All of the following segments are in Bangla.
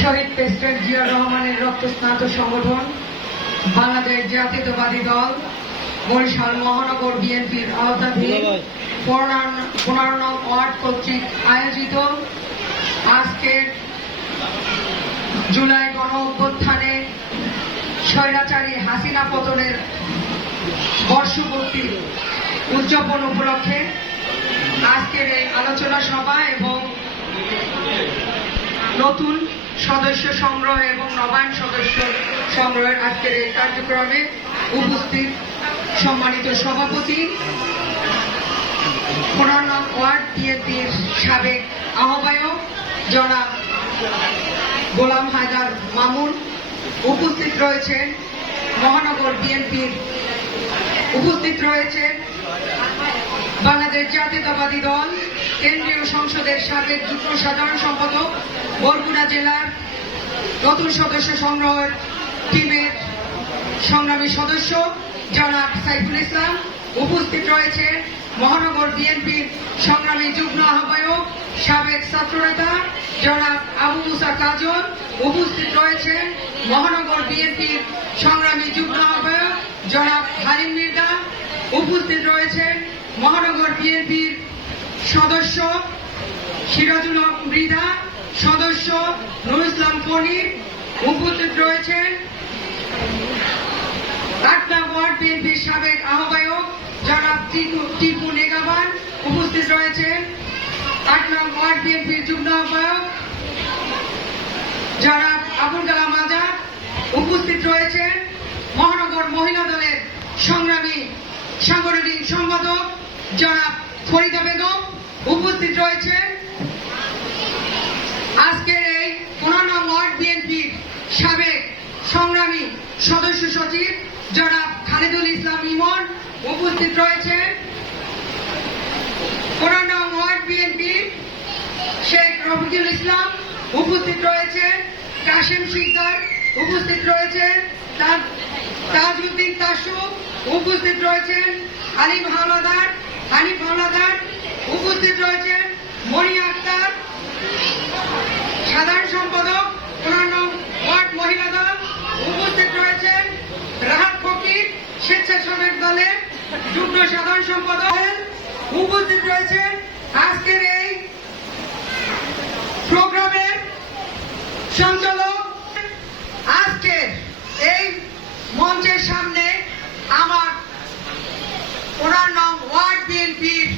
শহীদ প্রেসিডেন্ট জিয়া রহমানের রক্তস্নাত সংগঠন, বাংলাদেশ জাতীয়তাবাদী দল, বরিশাল মহানগর বিএনপির আওতাধীন পনেরো ওয়ার্ড কর্তৃক আয়োজিত আজকের জুলাই গণ অভ্যুত্থানে স্বৈরাচারী হাসিনা পতনের বর্ষপূর্তি উদযাপন উপলক্ষে আজকের এই আলোচনা সভা এবং নতুন সদস্য সংগ্রহ এবং নবায়ন সদস্য সংগ্রহের আজকের এই কার্যক্রমে উপস্থিত সম্মানিত সভাপতি ওয়ার্ড বিএনপির সাবেক আহ্বায়ক জনাব গোলাম হায়দার মামুন, উপস্থিত রয়েছেন মহানগর বিএনপির উপস্থিত রয়েছেন বাংলাদেশ জাতীয়তাবাদী দল, কেন্দ্রীয় সংসদের সাবেক যুগ্ম সাধারণ সম্পাদক, বরগুনা জেলার নতুন সদস্য সংগ্রহের টিমের সংগ্রামী সদস্য জনাব সাইফুল ইসলাম। উপস্থিত রয়েছে মহানগর বিএনপির সংগ্রামী যুগ্ম আহ্বায়ক, সাবেক ছাত্রনেতা জনাব আবু মুসা কাজল। উপস্থিত রয়েছেন মহানগর বিএনপির সংগ্রামী আহ্বায়ক জনাব হালিম মির্জা উপস্থিত রয়েছেন মহানগর বিএনপির সদস্য সিরাজুল হক মৃধা, সদস্য নুর ইসলাম পনির উপস্থিত রয়েছেন। পাটনা ওয়ার্ড বিএনপির সাবেক আহ্বায়ক জনাব টিপু- নেগাবান উপস্থিত রয়েছেন। পাটনা ওয়ার্ড বিএনপির যুগ্ম আহ্বায়ক জনাব আবুল কালাম আজাদ উপস্থিত রয়েছেন। মহানগর সাংগঠনিক সম্পাদক জনাব ফরিদা বেগম উপস্থিত রয়েছেন। আজকের এই পনেরো ওয়ার্ড বিএনপির সাবেক সংগ্রামী সদস্য সচিব জনাব খালিদুল ইসলাম ইমন উপস্থিত রয়েছেন। পনেরো ওয়ার্ড বিএনপির শেখ রফিকুল ইসলাম উপস্থিত রয়েছেন। কাশেম শিকদার উপস্থিত রয়েছেন। তাজ- তাজউদ্দিন তাসু উপস্থিত রয়েছেন আলিম হাওলাদার, হানিফ হাওলাদার, উপস্থিত রয়েছেন মণি আক্তার, সাধারণ সম্পাদক পনেরো ওয়ার্ড মহিলা দল, উপস্থিত রয়েছেন রাহাত ফকির, স্বেচ্ছাসেবক দলের যুগ্ম সাধারণ সম্পাদক। উপস্থিত রয়েছেন আজকের এই প্রোগ্রামের সঞ্চালক আজকের এই মঞ্চের সামনে আমার পনেরো নং ওয়ার্ড বিএনপির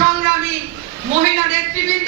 সংগ্রামী মহিলা নেতৃবৃন্দ